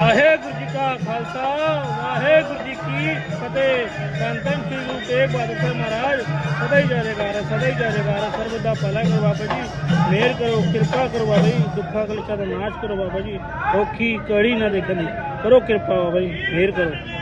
ਵਾਹਿਗੁਰੂ ਜੀ ਕਾ ਖਾਲਸਾ, ਵਾਹਿਗੁਰੂ ਜੀ ਕੀ ਫਤਿਹ। ਸੰਤਨ ਸ੍ਰੀ ਗੁਰੂ ਤੇਗ ਬਹਾਦਰ ਸਾਹਿਬ ਮਹਾਰਾਜ, ਸਦਾ ਹੀ ਜਾਰੇਗਾਰ ਸਦਾ ਹੀ ਜਾਰੇਗਾਰ ਸਰਬ ਦਾ ਭਲਾ ਕਰੋ ਬਾਬਾ ਜੀ, ਮਿਹਰ ਕਰੋ, ਕਿਰਪਾ ਕਰੋ ਬਾਬਾ ਜੀ, ਦੁੱਖਾਂ ਕਲੇਸ਼ਾਂ ਦਾ ਨਾਸ਼ ਕਰੋ ਬਾਬਾ ਜੀ, ਔਖੀ ਕੜੀ ਨਾ ਦੇਖਣੀ ਕਰੋ ਕਿਰਪਾ ਬਾਬਾ ਜੀ, ਮਿਹਰ ਕਰੋ।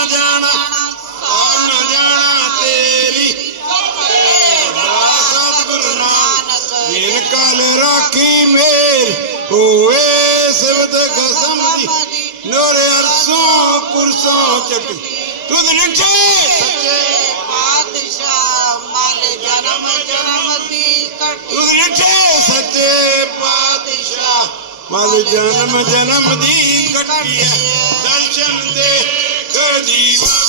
ਨ ਜਾਣਾ ਔਰ ਨ ਜਾਣਾ ਤੇਰੀ। ਸਤਿਗੁਰ ਨਾਨਕ ਜਿਨ ਕਾਲ ਰਾਖੀ ਮੇਰ ਹੋਏ ਸਿਵਤ ਖਸਮ ਦੀ ਨੋਰੇ ਅਰਸੋਂ ਕੁਰਸੋਂ ਚਟ। ਤੁਧ ਨਿਠੇ ਸੱਚੇ ਪਾਤਸ਼ਾਹ ਮਲ ਜਨਮ ਜਨਮ ਦੀ ਕਟੀ ਤੁਧ ਨਿਠੇ ਸੱਚੇ ਪਾਤਸ਼ਾਹ ਮਲ ਜਨਮ ਜਨਮ ਦੀ ਕੱਟੀ ਹੈ। worthy.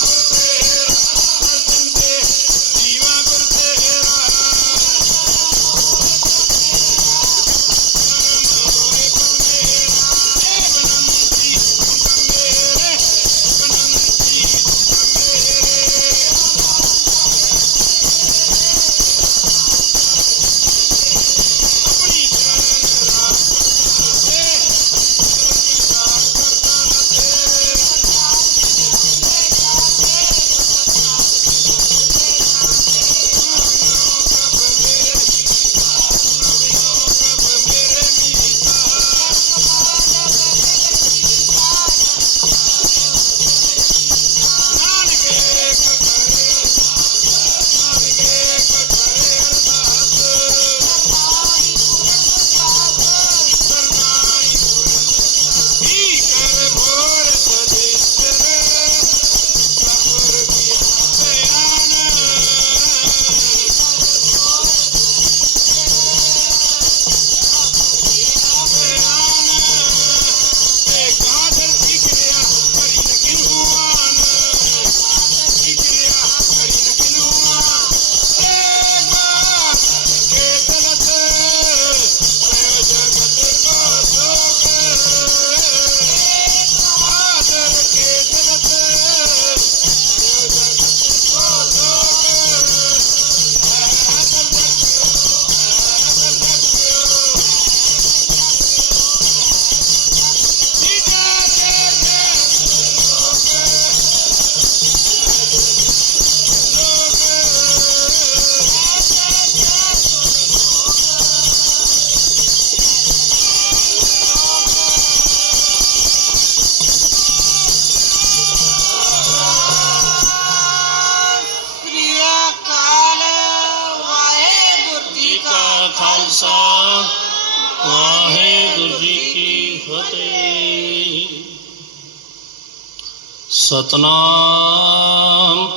ਸਤਨਾਮ।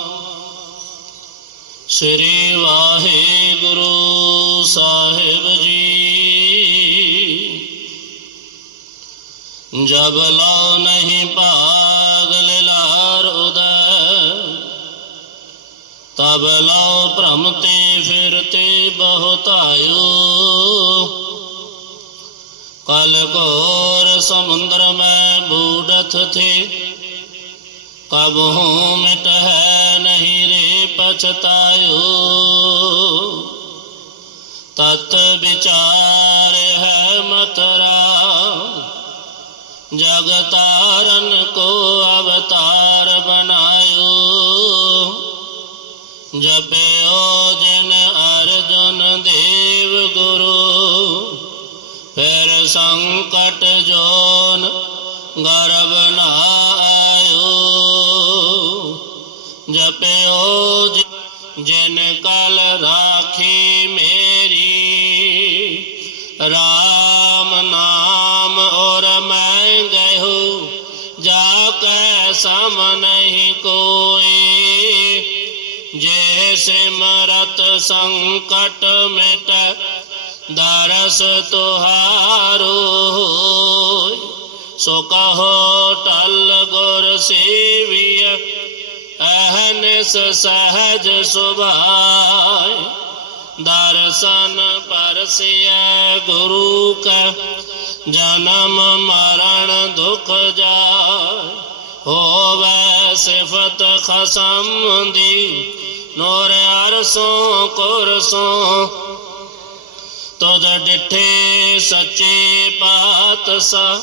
ਸ੍ਰੀ ਵਾਹਿਗੁਰੂ ਸਾਹਿਬ ਜੀ। ਜਬ ਲਉ ਨਹੀਂ ਭਾਗ ਲਿਲਾਰ ਉਦੈ, ਤਬ ਲਉ ਭ੍ਰਮ ਤੇ ਫਿਰਤੇ ਬਹੁਤਾਇਓ। ਕਲ ਘੋਰ ਸਮੁੰਦਰ ਮੈਂ ਬੂਡਥ ਥੇ ਕਬ ਹੂੰ ਮਿਟ ਹੈ ਨਹੀਂ ਰੇ ਪਛਤਾਇਓ ਤਤ ਵਿਚਾਰ ਹੈ ਮਤਰਾ ਜਗ ਤਾਰਨ ਕੋ ਅਵਤਾਰ ਬਣਾਇਓ ਜਪਿਓ ਜਿਨ ਅਰਜੁਨ ਦੇਵ ਗੁਰੂ ਫਿਰ ਸੰਕਟ ਜੋਨ ਗਰਬ ਜਪਿਓ ਜਿ- ਜਿਨ ਕਲ ਰਾਖੀ ਮੇਰੀ। RAM ਨਾਮ ਔਰ ਮੈਂ ਗਇਓ ਜਾ ਕੈ ਸਮ ਨਹੀਂ ਕੋਈ। ਜੇ ਸਿਮਰਤ ਸੰਕਟ ਮਿਟ, ਦਰਸ ਤੁਹਾਰੋ। ਸੋ ਕਹੋ ਟਲ ਗੁਰ ਸੇਵੀਆ ਅਹਨਿਸ ਸਹਜ ਸੁਭਾਇ, ਦਰਸ਼ਨ ਪਰਸਿਐ ਗੁਰੂ ਕੈ, ਜਨਮ ਮਰਨ ਦੁਖ ਜਾਇ, ਹੋਵੇ ਸਿਫਤ ਖਸਮ ਦੀ, ਨੂਰ ਅਰਸੋਂ ਕੁਰਸੋਂ। ਤੁਧ ਡਿਠੇ ਸੱਚੇ ਪਾਤਸ਼ਾਹ,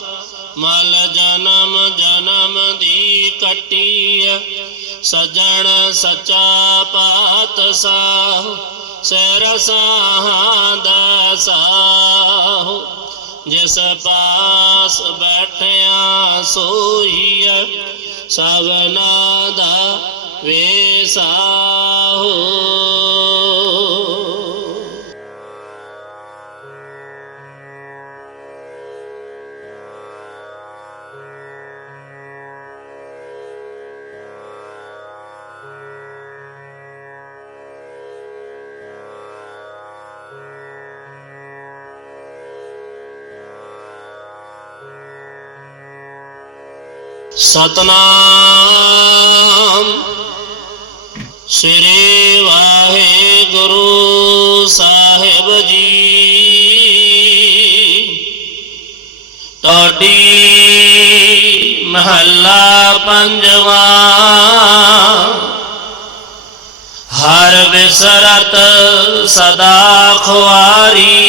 ਮਲ ਜਨਮ ਜਨਮ ਦੀ ਕੱਟੀ ਸਜਣ ਸੱਚਾ ਪਾਤਸ਼ਾਹ ਸਿਰ ਸਾਹਾਂ। ਦਸਾਹੁ ਜਿਸ ਪਾਸ ਬੈਠਿਆ ਸੋਈਐ ਸਭਨਾ ਦਾ ਵੇਸਾ ਸਤਨਾਮ। ਸ੍ਰੀ ਵਾਹਿਗੁਰੂ ਸਾਹਿਬ ਜੀ। ਤੁਹਾਡੀ ਮਹੱਲਾ ਪੰਜਵਾ। ਹਰ ਵਿਸਰਤ ਸਦਾ ਖੁਆਰੀ।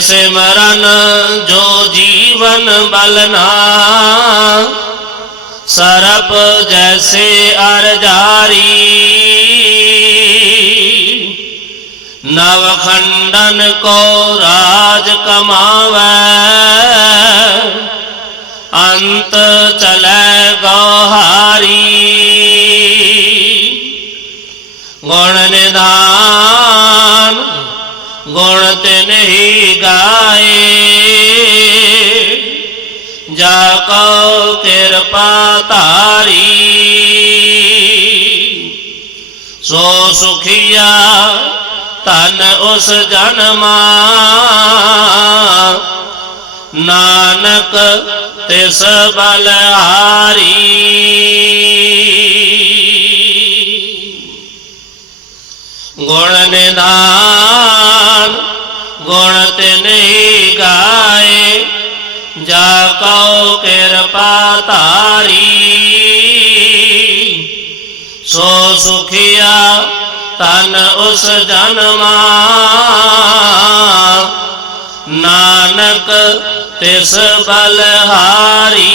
ਸਿਮਰਨ ਜੋ ਜੀਵਨ ਬਲਨਾ ਸਰਪ ਜੈਸੇ ਅਰ ਜਾਰੀ। ਨਵ ਕੋ ਰਾਜ ਕਮਾਵੈ, ਅੰਤ ਚਲੇ ਗੋਹਾਰੀ ਗੁਣ ਨਿਧਾਨ ਗੁਣ ਤਿਨ ਹੀ ਗਾਏ। ਜਾ ਕੋ ਕਿਰਪਾ ਧਾਰੀ, ਸੋ ਸੁਖੀਆ ਤਨ ਉਸ ਜਨਮਾ। ਨਾਨਕ ਤਿਸ ਬਲਿਹਾਰੀ ਗੁਣ ਨਿਧਾਨ ਗੁਣ ਤੇ ਤਿਨਹੀ ਗਾਏ, ਜਾ ਕਉ ਕਿਰਪਾ ਧਾਰੀ। ਸੋ ਸੁਖੀਆ ਤਨ ਉਸ ਜਨਮਾ, ਨਾਨਕ ਤਿਸ ਬਲਹਾਰੀ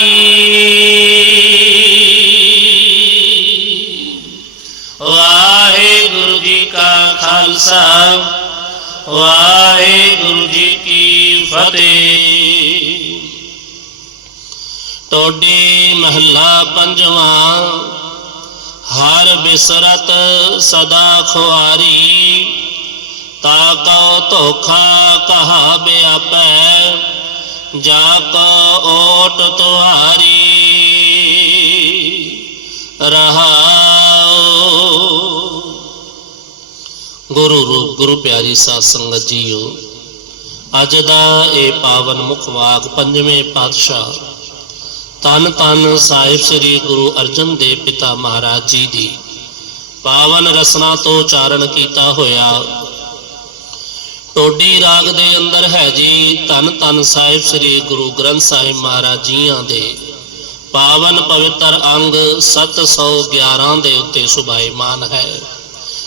ਖਾਲਸਾ ਵਾਹਿਗੁਰੂ ਜੀ ਕੀ ਫਤਿਹ। ਟੋਡੀ ਮਹੱਲਾ ਪੰਜਵਾਂ, ਹਰ ਬਿਸਰਤ ਸਦਾ ਖੁਆਰੀ, ਤਾ ਕਉ ਧੋਖਾ ਕਹਾ ਬਿਆਪੈ ਜਾ ਕੋ ਓਟ ਤੁਹਾਰੀ। ਰਹਾਉ ਗੁਰੂ ਰੂਪ, ਗੁਰੂ ਪਿਆਰੀ ਸਾਧ ਸੰਗਤ ਜੀਓ, ਅੱਜ ਦਾ ਇਹ ਪਾਵਨ ਮੁਖ ਵਾਕ ਪੰਜਵੇਂ ਪਾਤਸ਼ਾਹ ਤਨ ਤਨ ਸਾਹਿਬ ਸ੍ਰੀ ਗੁਰੂ ਅਰਜਨ ਦੇਵ ਪਿਤਾ ਮਹਾਰਾਜ ਜੀ ਦੀ ਪਾਵਨ ਰਸਨਾ ਤੋਂ ਉਚਾਰਨ ਕੀਤਾ ਹੋਇਆ। ਟੋਡੀ ਰਾਗ ਦੇ ਅੰਦਰ ਹੈ ਜੀ ਤਨ ਤਨ ਸਾਹਿਬ ਸ੍ਰੀ ਗੁਰੂ ਗ੍ਰੰਥ ਸਾਹਿਬ ਮਹਾਰਾਜ ਜੀਆਂ ਦੇ ਪਾਵਨ ਪਵਿੱਤਰ ਅੰਗ 711 ਦੇ ਉੱਤੇ ਸੁਭਾਈਮਾਨ ਹੈ।